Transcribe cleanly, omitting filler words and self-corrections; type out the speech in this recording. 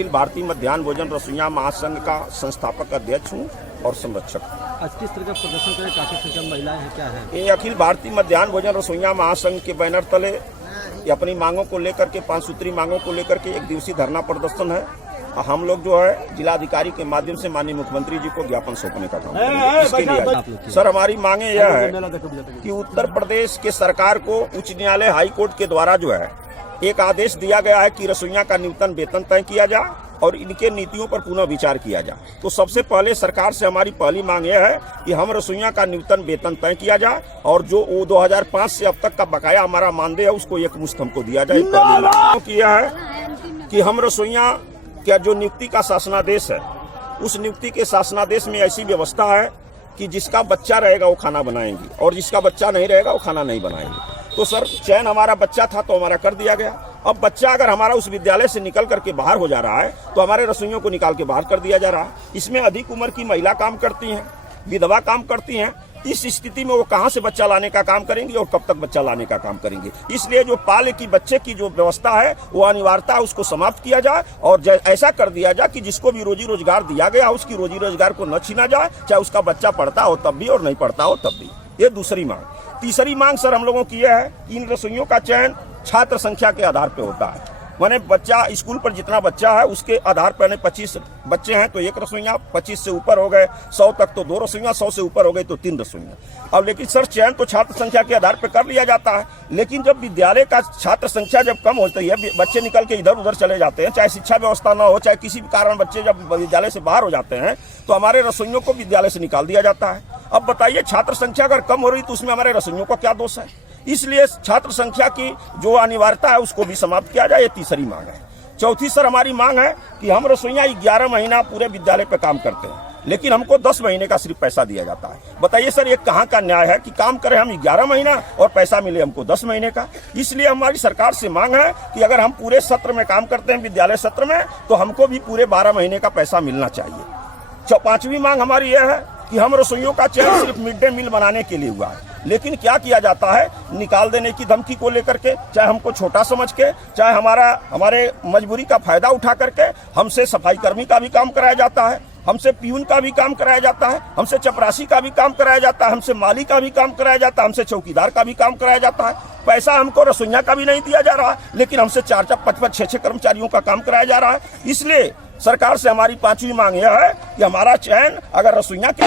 अखिल भारतीय मध्याह्न भोजन रसोइया महासंघ का संस्थापक अध्यक्ष हूँ और संरक्षक। आज किस तरह का प्रदर्शन करें? काफी संख्या में महिलाएं हैं, क्या है? ये अखिल भारतीय मध्याह्न भोजन रसोइया महासंघ के बैनर तले ये अपनी मांगों को लेकर के 5 सूत्री मांगों को लेकर के 1 दिवसीय धरना प्रदर्शन है। हम लोग जो है जिलाधिकारी के माध्यम से माननीय मुख्यमंत्री जी को ज्ञापन सौंपने का काम करेंगे। इसके लिए सर हमारी मांगे यह है कि उत्तर प्रदेश के सरकार को उच्च न्यायालय हाई कोर्ट के द्वारा जो है एक आदेश दिया गया है कि रसोइया का न्यूनतम वेतन तय किया जाए और इनके नीतियों पर पुनः विचार किया जाए। तो सबसे पहले सरकार से हमारी पहली मांग यह है कि हम रसोइया का न्यूनतम वेतन तय किया जाए और जो 2005 से अब तक का बकाया हमारा मानदेय है उसको एकमुश्त हमको दिया जाए। पहली मांग यह है कि हम रसोइया क्या जो नियुक्ति का शासनादेश है उस नियुक्ति के शासनादेश में ऐसी व्यवस्था है कि जिसका बच्चा रहेगा वो खाना बनाएंगी और जिसका बच्चा नहीं रहेगा वो खाना नहीं बनाएंगे। तो सर चयन हमारा बच्चा था तो हमारा कर दिया गया। अब बच्चा अगर हमारा उस विद्यालय से निकल करके बाहर हो जा रहा है तो हमारे रसोइयों को निकाल के बाहर कर दिया जा रहा है। इसमें अधिक उम्र की महिला काम करती हैं, विधवा काम करती हैं। इस स्थिति में वो कहां से बच्चा लाने का काम करेंगी और कब तक बच्चा लाने का काम करेंगे। इसलिए जो पाले की बच्चे की जो व्यवस्था है वो अनिवार्यता उसको समाप्त किया जाए और ऐसा कर दिया जाए कि जिसको भी रोजी रोजगार दिया गया उसकी रोजी रोजगार को न छीना जाए, चाहे उसका बच्चा पढ़ता हो तब भी और नहीं पढ़ता हो तब भी। ये दूसरी मांग। तीसरी मांग सर हम लोगों की यह है कि इन रसोइयों का चयन छात्र संख्या के आधार पर होता है। माने बच्चा स्कूल पर जितना बच्चा है उसके आधार पर 25 बच्चे हैं तो 1 रसोइया, 25 से ऊपर हो गए 100 तक तो 2 रसोइया, 100 से ऊपर हो गए तो 3 रसोइया। अब लेकिन सर चयन तो छात्र संख्या के आधार पर कर लिया जाता है, लेकिन जब विद्यालय का छात्र संख्या जब कम होती है, बच्चे निकल के इधर उधर चले जाते हैं, चाहे शिक्षा व्यवस्था न हो, चाहे किसी भी कारण बच्चे जब विद्यालय से बाहर हो जाते हैं तो हमारे रसोइयों को विद्यालय से निकाल दिया जाता है। अब बताइए छात्र संख्या अगर कम हो रही तो उसमें हमारे रसोइयों का क्या दोष है? इसलिए छात्र संख्या की जो अनिवार्यता है उसको भी समाप्त किया जाए। ये तीसरी मांग है। चौथी सर हमारी मांग है कि हम रसोइया 11 महीना पूरे विद्यालय पे काम करते हैं लेकिन हमको 10 महीने का सिर्फ पैसा दिया जाता है। बताइए सर ये कहाँ का न्याय है कि काम करें हम 11 महीना और पैसा मिले हमको 10 महीने का। इसलिए हमारी सरकार से मांग है कि अगर हम पूरे सत्र में काम करते हैं विद्यालय सत्र में तो हमको भी पूरे 12 महीने का पैसा मिलना चाहिए। 5वीं मांग हमारी यह है कि हम रसोइयों का चयन सिर्फ मिड डे मील बनाने के लिए हुआ है, लेकिन क्या किया जाता है निकाल देने की धमकी को लेकर के, चाहे हमको छोटा समझ के, चाहे हमारे मजबूरी का फायदा उठा करके हमसे सफाई कर्मी का भी काम कराया जाता है, हमसे प्यून का भी काम कराया जाता है, हमसे चपरासी का भी काम कराया जाता है, हमसे माली का भी काम कराया जाता है, हमसे चौकीदार का भी काम कराया जाता है। पैसा हमको रसोइया का भी नहीं दिया जा रहा, लेकिन हमसे 4-4, 5-5, 6-6 कर्मचारियों का काम कराया जा रहा है। इसलिए सरकार से हमारी 5वीं मांग यह है कि हमारा चयन अगर रसोइया के